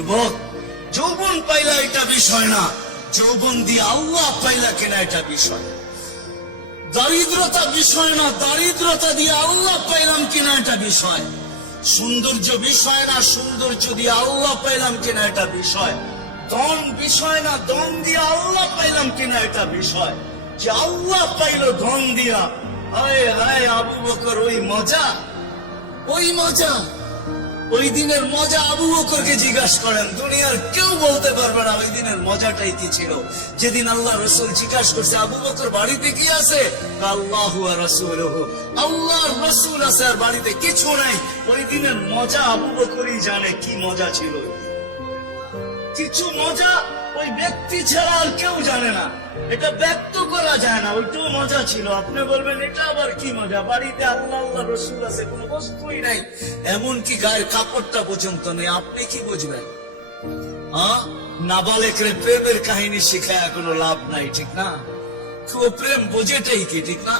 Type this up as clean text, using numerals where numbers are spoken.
যুবক, যৌবন পাইলা এটা বিষয় না, যৌবন দিয়ে আল্লাহ পাইলা কিনা এটা বিষয়। দারিদ্রতা বিষয় না, দারিদ্রতা দিয়ে আল্লাহ পাইলাম কিনা এটা বিষয়। সৌন্দর্য বিষয় না, সৌন্দর্য দিয়ে আল্লাহ পাইলাম কিনা এটা বিষয়। ধন বিষয় না, ধন দিয়ে আল্লাহ পাইলাম কিনা এটা বিষয়। যে আল্লাহ পাইল ধন দিয়া, হায় হায় আবু বকর ওই মজা, ওই মজা, ওই দিনের মজা আবু বকরকে জিজ্ঞাসা করেন, দুনিয়ার কেউ বলতে পারবে না ওই দিনের মজাটাই কি ছিল। যেদিন আল্লাহ রসুল জিজ্ঞাসা করছে আবু বকর বাড়িতে কি আছে, আল্লাহু ওয়া রাসূলুহু, আল্লাহর রাসূল আছে আর বাড়িতে কিছু নাই। ওই দিনের মজা আবু বকরই জানে কি মজা ছিল। কিছু মজা ওই ব্যক্তি ছাড়া আর কেউ জানে না, এটা ব্যক্ত করা যায় না। ওইটাও মজা ছিল। আপনি বলবেন এটা আবার কি মজা, বাড়িতে আল্লাহ আল্লাহ রসুল আছে, কোনো বস্তুই নাই, এমনকি গায়ের কাপড়টা পর্যন্ত নেই, আপনি কি বুঝবেন? নাবালেকরে প্রেমের কাহিনী শিখায় কোনো লাভ নাই, ঠিক না? প্রেম বোঝেটাই কি, ঠিক না?